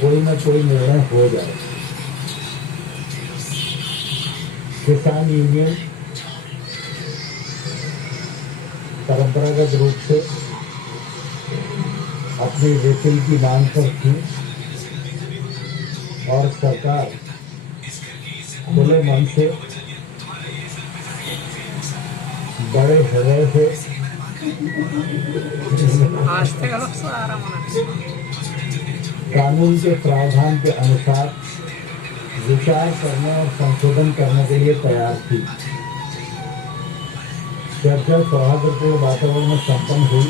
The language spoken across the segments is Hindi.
कोई न कोई निर्णय हो जाए। किसान यूनियन परंपरागत रूप से अपनी रिफिल की मांग पर थी और सरकार खुले मन से बड़े हृदय से कानून के प्रावधान के अनुसार विचार करने और संशोधन करने के लिए तैयार थी। चर्चा सौहार्दपूर्ण वातावरण में संपन्न हुई।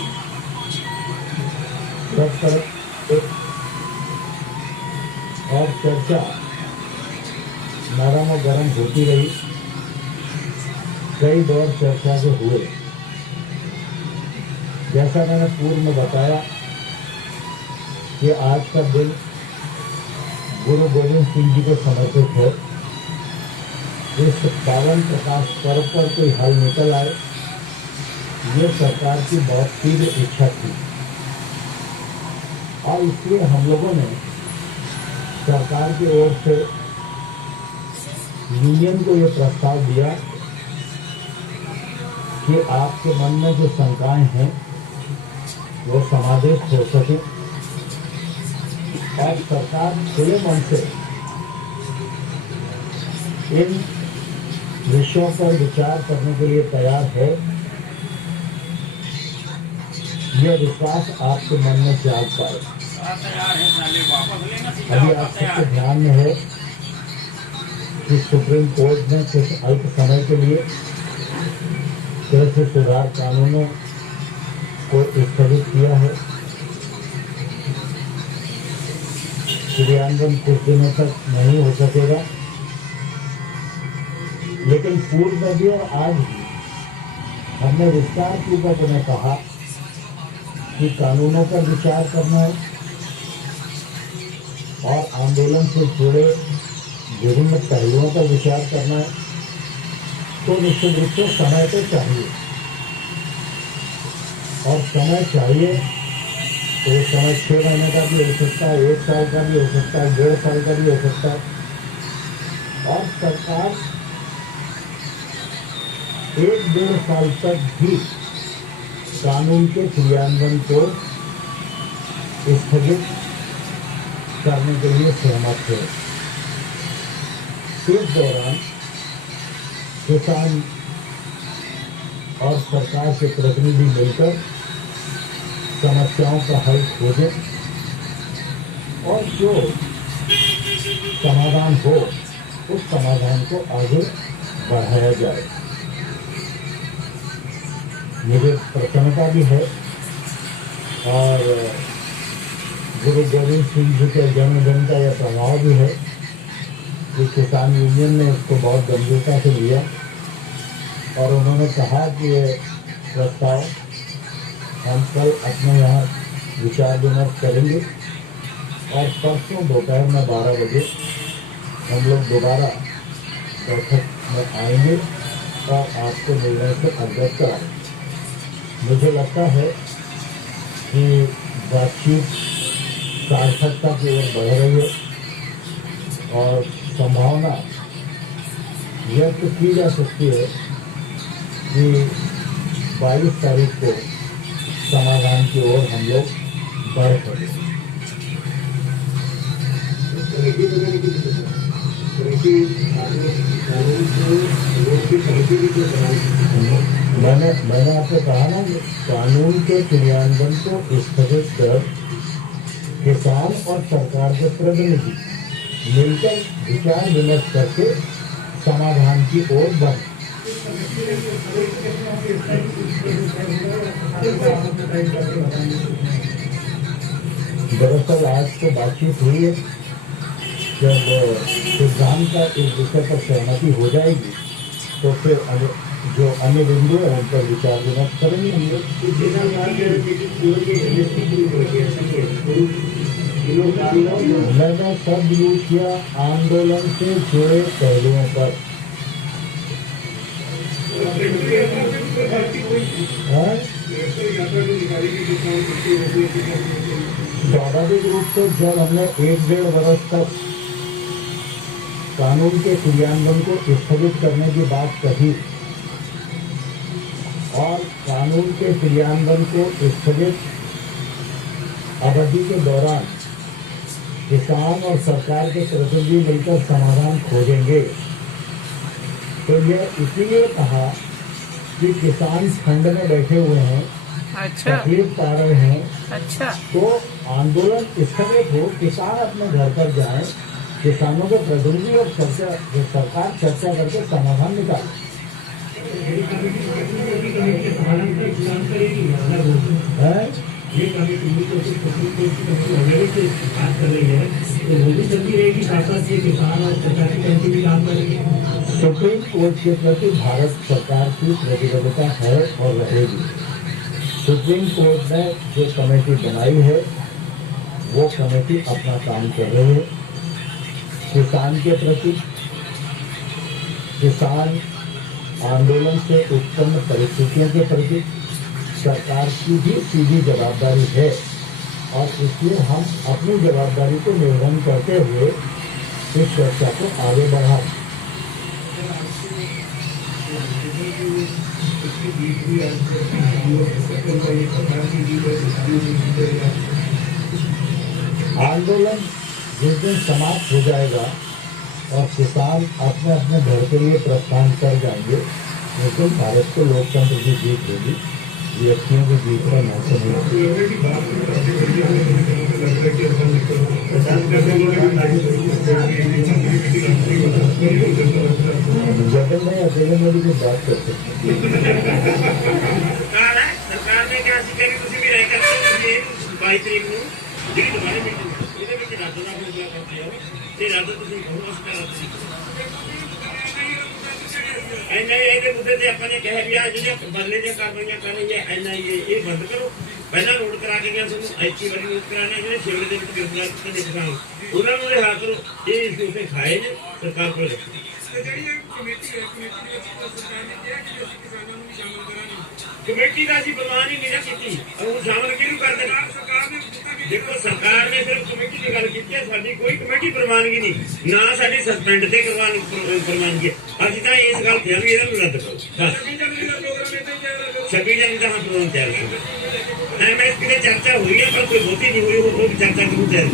सब तरफ और चर्चा नरम और गर्म होती रही। कई दौर चर्चा के हुए। जैसा मैंने पूर्व में बताया कि आज का दिन गुरु गोविंद सिंह जी को समर्पित है। इस पावन प्रकाश पर्व पर कोई हल निकल आए, ये सरकार की बहुत तीव्र इच्छा थी और इसलिए हम लोगों ने सरकार की ओर से यूनियन को ये प्रस्ताव दिया कि आपके मन में जो शंकाएं हैं वो समाधित हो सके और सरकार खुले मन से इन विषयों पर विचार करने के लिए तैयार है। यह विश्वास आपके मन में जाग पाए। अभी आप सबके ध्यान में है कि सुप्रीम कोर्ट ने कुछ अल्प समय के लिए कृषि सुधार कानूनों को स्थगित किया है। क्रियान्वयन कुछ दिनों तक नहीं हो सकेगा, लेकिन पूर्व में भी और आज भी हमने विस्तार पूर्वक उन्हें कहा कि कानूनों पर विचार करना है और आंदोलन से जुड़े विभिन्न पहलुओं पर विचार करना है। तो निश्चित रूप से समय तो चाहिए और समय चाहिए तो समय 6 महीने का भी हो सकता है, 1 साल का भी हो सकता है, 1.5 साल का भी हो सकता है और सरकार 1-1.5 साल तक भी कानून के क्रियान्वयन को स्थगित करने के लिए सहमत है। इस दौरान किसान और सरकार के प्रतिनिधि मिलकर समस्याओं का हल खोजें और जो समाधान हो उस समाधान को आगे बढ़ाया जाए। मुझे प्रसन्नता भी है और गुरु गोविंद सिंह जी के जन्मदिन का यह प्रभाव भी है कि किसान यूनियन ने उसको बहुत गंभीरता से लिया और उन्होंने कहा कि ये प्रस्ताव हम कल अपने यहाँ विचार विमर्श करेंगे और परसों दोपहर में 12 बजे हम लोग दोबारा बैठक में आएंगे और आपको निर्णय से अवगत कराएंगे। मुझे लगता है कि बातचीत सार्थकता की ओर बढ़ रही है और संभावना व्यक्त की जा सकती है कि 22 तारीख को समाधान की ओर हम लोग बढ़ सकें। मैंने आपको कहा ना, कानून के क्रियान्वयन को स्थगित कर किसान और सरकार के प्रतिनिधि मिलकर विचार विमर्श करके समाधान की ओर बढ़। दरअसल आज तो बातचीत हुई है, जब सिद्धांत का इस विषय पर सहमति हो जाएगी तो फिर जो अन्य बिंदु है उन पर विचार विमर्श करेंगे हम लोग। मैंने शब्द यूज किया आंदोलन से जुड़े पहलुओं पर। स्वाभाविक रूप से जब हमने 1-1.5 वर्ष तक कानून के क्रियान्वयन को स्थगित करने की बात कही और कानून के क्रियान्वयन को स्थगित अवधि के दौरान किसान और सरकार के प्रतिनिधि मिलकर समाधान खोजेंगे, तो यह इसलिए कहा कि किसान ठंड में बैठे हुए हैं, अच्छा तकलीफ पा रहे हैं, अच्छा तो आंदोलन स्थगित हो, किसान अपने घर पर जाएं, किसानों के प्रतिनिधि और सरकार चर्चा करके समाधान निकाले। ये कमेटी सुप्रीम कोर्ट की वगैरह से बात कर रही है, तो वो भी चलती रहेगी, साथ साथ ये किसान और सरकार की कमेटी भी काम करेंगे। सुप्रीम कोर्ट के प्रति भारत सरकार की प्रतिबद्धता है और रहेगी। सुप्रीम कोर्ट ने जो कमेटी बनाई है वो कमेटी अपना काम कर रही है। किसान के प्रति, किसान आंदोलन से उत्पन्न परिस्थितियों के प्रति सरकार की भी सीधी जवाबदारी है और इसलिए हम अपनी जवाबदारी को निर्वहन करते हुए इस चर्चा को आगे बढ़ाएं। आंदोलन जिस दिन समाप्त हो जाएगा और किसान अपने अपने घर के लिए प्रस्थान कर जाएंगे, उस दिन भारत को लोकतंत्र की जीत होगी, व्यक्तियों की जीत का मौसम जगन भाई अकेले में भी कुछ बात कर सकते सरकार ने क्या भी रह करके 22 तरीक ਨੂੰ ਜਿਹੜੀ ਦੁਬਾਰਾ ਮੀਟਿੰਗ ਇਹਦੇ ਵਿੱਚ ਰੱਦ ਦਾ ਫੈਸਲਾ ਕਰਦੇ ਹੋ ਤੇ ਰੱਦ ਤੁਸੀਂ ਬਹੁਤ ਇਹਦੇ ਮੁੱਦੇ ਤੇ ਆਪਾਂ ਨੇ ਕਿਹਾ ਵੀ ਆ ਜਿਹੜੀਆਂ ਬਦਲੇ ਦੀਆਂ ਕਾਰਵਾਈਆਂ ਕਰ ਰਹੀ ਹੈ NIA ਇਹ ਬੰਦ ਕਰੋ। ਪਹਿਲਾਂ ਨੋਟ ਕਰਾ ਕੇ ਗਿਆ ਤੁਹਾਨੂੰ ਐਚੀ ਵਾਲੀ ਨੋਟ ਕਰਾਣੇ ਜਿਹੜੇ ਸਿਵਲ ਦੇ ਵਿੱਚ ਗ੍ਰਿਫਤਾਰ ਕੀਤੇ ਕਿਸਾਨ ਉਹਨਾਂ ਨੂੰ ਰਿਹਾ ਕਰੋ। ਇਹ ਇਸ ਉਸੇ ਖਾਏ ਨੇ ਸਰਕਾਰ ਕੋਲ ਰੱਖੋ। ਜਿਹੜੀ ਕਮੇਟੀ ਹੈ ਕਮੇਟੀ ਦੇ ਵਿੱਚ ਸਰਕਾਰ ਨੇ ਕਿਹਾ ਕਿ ਅਸੀਂ ਕਿਸਾਨਾਂ ਨੂੰ ਵੀ ਸ਼ਾਮਲ ਕਰਾਂਗੇ। ਕਮੇਟੀ ਦਾ ਅਸੀਂ ਪ੍ਰਵਾਨ ਹੀ ਨਹੀਂ ਨਾ ਕੀਤੀ ਉਹ ਸ਼ਾਮਲ ਕਿਹਨੂੰ ਕਰ ਦੇਣਾ। ਸਰਕਾਰ ਨੇ ਦੇਖੋ ਸਰਕਾਰ ਨੇ ਸਿਰਫ ਕਮੇਟੀ ਦੀ ਗੱਲ ਕੀਤੀ ਹੈ, ਸਾਡੀ ਕੋਈ ਕਮੇਟੀ ਪ੍ਰਵਾਨਗੀ ਨਹੀਂ, ਨਾ ਸਾਡੀ ਸਸਪੈਂਡ ਤੇ ਪ੍ਰਵਾਨਗੀ ਹੈ। ਅਸੀਂ ਤਾਂ ਇਸ ਗੱਲ ਤੇ ਆ ਵੀ ਇਹਨਾਂ ਨੂੰ ਰੱਦ ਕਰੋ। 26 ਜਨਵਰੀ ਦਾ ਪ੍ਰੋਗਰਾਮ ਤਿਆਰ ਕਰੋ। MSP ਤੇ ਚਰਚਾ ਹੋਈ ਹੈ ਪਰ ਕੋਈ ਬਹੁਤੀ ਨਹੀਂ ਹੋਈ, ਉਹ ਚਰਚਾ ਕਿਉਂ ਤਿਆਰ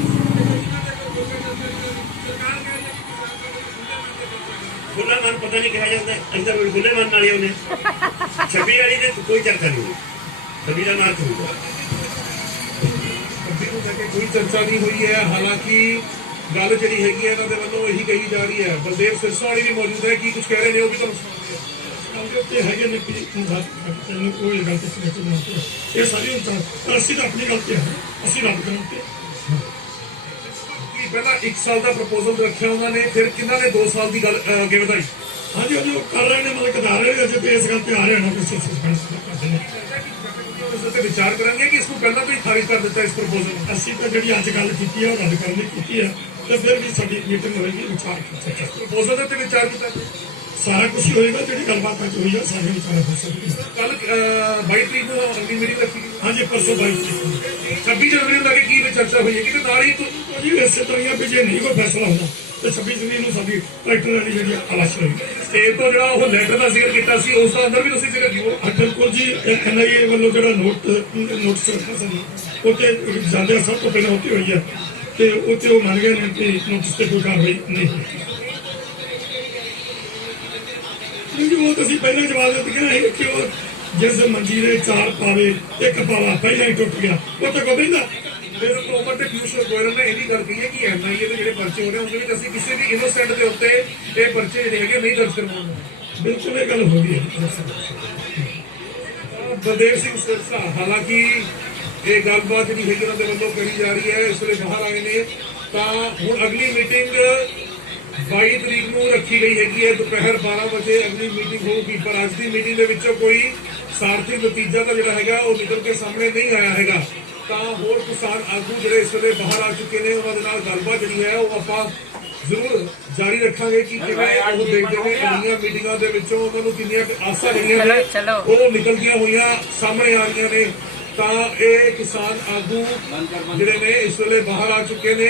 ਖੁੱਲਾ ਮਨ ਪਤਾ ਨਹੀਂ ਕਿਹਾ ਜਾਂਦਾ, ਅਸੀਂ ਤਾਂ ਖੁੱਲੇ ਮਨ ਨਾਲ ਹੀ ਉਹਨੇ 26 ਵਾਲੀ ਤੇ ਕੋਈ ਚਰਚਾ ਨਹੀਂ ਹੋਈ। 26 ਦਾ ਮਾਰਚ ਹੋਊਗਾ। ਕੋਈ ਚਰਚਾ ਨਹੀਂ ਹੋਈ ਹੈ। ਹਾਲਾਂਕਿ ਗੱਲ ਜਿਹੜੀ ਹੈਗੀ ਹੈ ਇਹਨਾਂ ਦੇ ਵੱਲੋਂ ਇਹੀ ਕਹੀ ਜਾ ਰਹੀ ਹੈ। ਬਲਦੇਵ ਸਿਰਸਾ ਵਾਲੀ ਵੀ ਮੌਜੂਦ ਹੈ, ਕੀ ਕੁਝ ਕਹਿ ਰਹੇ ਨੇ ਉਹ ਵੀ ਤੁਹਾਨੂੰ ਸੁਣਾਉਂਦੇ ਹੈਗੇ ਨੇ ਕਿ ਕੋਈ ਗੱਲ ਇਹ ਸਾਰੀ ਅਸੀਂ ਤਾਂ ਆਪਣੀ ਗੱਲ ਤੇ ਅਸੀਂ ਰੱਦ ਕਰਾਂਗੇ। ਪਹਿਲਾਂ 1 ਸਾਲ ਦਾ ਪ੍ਰਪੋਜ਼ਲ ਰੱਖਿਆ ਉਹਨਾਂ ਨੇ, ਫਿਰ ਕਿੰਨਾਂ ਨੇ 2 ਸਾਲ ਦੀ ਗੱਲ ਅੱਗੇ ਵਧਾਈ। ਹਾਂਜੀ ਹਾਂਜੀ ਉਹ ਕਰ ਰਹੇ ਨੇ, ਮਤਲਬ ਕਰਾ ਰਹੇ ਅਜੇ ਤੇ ਇਸ ਗੱਲ ਤੇ ਆ ਰਹੇ ਨਾ ਕੁਝ ਕਰਦੇ ਨੇ। ਇਸ ਤੇ ਵਿਚਾਰ ਕਰਾਂਗੇ ਕਿ ਇਸ ਨੂੰ ਪਹਿਲਾਂ ਤੋਂ ਹੀ ਖਾਰਿਜ ਕਰ ਦਿੱਤਾ ਇਸ ਪ੍ਰਪੋਜ਼ਲ। ਅਸੀਂ ਤਾਂ ਜਿਹੜੀ ਅੱਜ ਗੱਲ ਕੀਤੀ ਹੈ ਉਹ ਰੱਦ ਕਰਨ ਦੀ ਕੀਤੀ ਹੈ ਤੇ ਫਿਰ ਵੀ ਸਾਡੀ ਮੀਟਿੰਗ ਹੋਏਗੀ, ਵਿਚਾਰ ਕੀਤਾ ਪ੍ਰਪੋਜ਼ਲ ਦੇ ਤੇ ਵਿਚਾਰ ਕੀਤਾ ਸਾਰਾ ਕੁਝ ਹੋਏਗਾ। ਜਿਹੜੀ ਗੱਲਬਾਤ ਅੱਜ ਹੋਈ ਹੈ ਸਾਰੇ ਵਿਚਾਰ ਹੋ ਸਕਦੇ। ਕੱਲ 22 ਤਰੀਕ ਨੂੰ ਅਗਲੀ ਮੀਟਿੰਗ ਰੱਖੀ। ਹਾਂਜੀ ਪਰਸੋਂ 22 ਤਰੀਕ 26 ਜਨਵਰੀ ਨੂੰ ਲੱਗੇ ਕੀ ਚਰਚਾ ਹੋਈ ਹੈ ਕਿ ਨਾਲ ਹੀ ਜੀ ਇਸੇ ਤਰ੍ਹਾਂ ਵੀ ਜੇ ਨਹੀਂ ਕੋਈ ਫੈਸਲਾ ਹੁੰਦਾ ਤੇ 26 ਜਨਵਰੀ ਨੂੰ ਸਾਡੀ ਟਰੈਕਟਰ ਰੈਲੀ ਜਿਹੜੀ ਆਲਾਸ਼ ਹੋਈ। ਸਟੇਟ ਤੋਂ ਜਿਹੜਾ ਉਹ ਲੈਟਰ ਦਾ ਜ਼ਿਕਰ ਕੀਤਾ ਸੀ ਉਸ ਦਾ ਅੰਦਰ ਵੀ ਤੁਸੀਂ ਜ਼ਿਕਰ ਕੀਤਾ। ਬਿਲਕੁਲ ਜੀ NIA ਵੱਲੋਂ ਜਿਹੜਾ ਨੋਟਿਸ ਰੱਖਿਆ ਸਾਨੂੰ ਉੱਥੇ ਜਾਂਦੇ ਸਭ ਤੋਂ ਪਹਿਲਾਂ ਉੱਥੇ ਹੋਈ ਹੈ ਤੇ ਉੱਥੇ ਉਹ ਮੰਨ ਗਏ ਨੇ ਕਿ ਨੋਟਿਸ ਤੇ ਕੋਈ ਕਾਰਵਾਈ ਨਹੀਂ ਹੋਈ। ਉਹ ਤੁਸੀਂ ਪਹਿਲਾਂ ਜਵਾਬ ਦਿੱਤਾ ਹੈ ਕਿ ਉਹ ਜਿਸ ਮੰਜੀ ਦੇ 4 ਪਾਵੇ 1 ਪਾਵਾ ਪਹਿਲਾਂ ਹੀ ਟੁੱਟ ਗਿਆ, ਉਹ ਤਾਂ ਕੋਈ ਕਹਿੰਦਾ। ਫਿਰ ਉਮਰ ਤੇ ਪਿਊਸ਼ ਗੋਇਲ ਨੇ ਇਹ ਵੀ ਗੱਲ ਕਹੀ ਹੈ ਕਿ NIA ਦੇ ਜਿਹੜੇ ਪਰਚੇ ਹੋ ਰਹੇ ਉਹਦੇ ਵਿੱਚ ਅਸੀਂ ਕਿਸੇ ਵੀ ਇਨੋਸੈਂਟ ਦੇ ਉੱਤੇ ਇਹ ਪਰਚੇ ਜਿਹੜੇ ਹੈਗੇ ਨਹੀਂ ਦਰਜ ਕਰਵਾਉਣੇ। ਬਿਲਕੁਲ ਇਹ ਗੱਲ ਹੋ ਗਈ ਹੈ। ਬਲਦੇਵ ਸਿੰਘ ਸਿਰਸਾ ਹਾਲਾਂਕਿ ਇਹ ਗੱਲਬਾਤ ਜਿਹੜੀ ਹੈਗੀ ਉਹਨਾਂ ਦੇ ਵੱਲੋਂ ਕਰੀ ਜਾ ਰਹੀ ਹੈ, ਇਸ ਵੇਲੇ ਬਾਹਰ ਆਏ ਨੇ ਤਾਂ ਹੁਣ ਅਗਲੀ ਮੀਟਿੰਗ 22 ਤਰੀਕ ਨੂੰ ਰੱਖੀ ਗਈ ਹੈਗੀ ਹੈ ਦੁਪਹਿਰ 12 ਵਜੇ ਅਗਲੀ ਮੀਟਿੰਗ ਹੋਊਗੀ। ਪਰ ਅੱਜ ਦੀ ਮੀਟਿੰਗ ਦੇ ਵਿੱਚੋਂ ਕੋਈ ਸਾਰਥਿਕ ਨਤੀਜਾ ਤਾਂ ਜਿਹੜਾ ਹੈਗਾ ਉਹ ਨਿਕਲ ਕੇ ਸਾਹਮਣੇ ਨਹੀਂ ਆਇਆ ਹੈਗਾ। ਤਾਂ ਹੋਰ ਕਿਸਾਨ ਆਗੂ ਜਿਹੜੇ ਇਸ ਵੇਲੇ ਬਾਹਰ ਆ ਚੁੱਕੇ ਨੇ ਉਹਨਾਂ ਦੇ ਨਾਲ ਗੱਲਬਾਤ ਜਿਹੜੀ ਹੈ ਉਹ ਆਪਾਂ ਜ਼ਰੂਰ ਜਾਰੀ ਰੱਖਾਂਗੇ ਕਿ ਕਿਵੇਂ ਉਹ ਦੇਖਦੇ ਨੇ ਅਗਲੀਆਂ ਮੀਟਿੰਗਾਂ ਦੇ ਵਿੱਚੋਂ ਉਹਨਾਂ ਨੂੰ ਕਿੰਨੀਆਂ ਆਸਾਂ ਜਿਹੜੀਆਂ ਨੇ ਉਹ ਨਿਕਲਦੀਆਂ ਹੋਈਆਂ ਸਾਹਮਣੇ ਆ ਰਹੀਆਂ ਨੇ। ਤਾਂ ਇਹ ਕਿਸਾਨ ਆਗੂ ਜਿਹੜੇ ਨੇ ਇਸ ਵੇਲੇ ਬਾਹਰ ਆ ਚੁੱਕੇ ਨੇ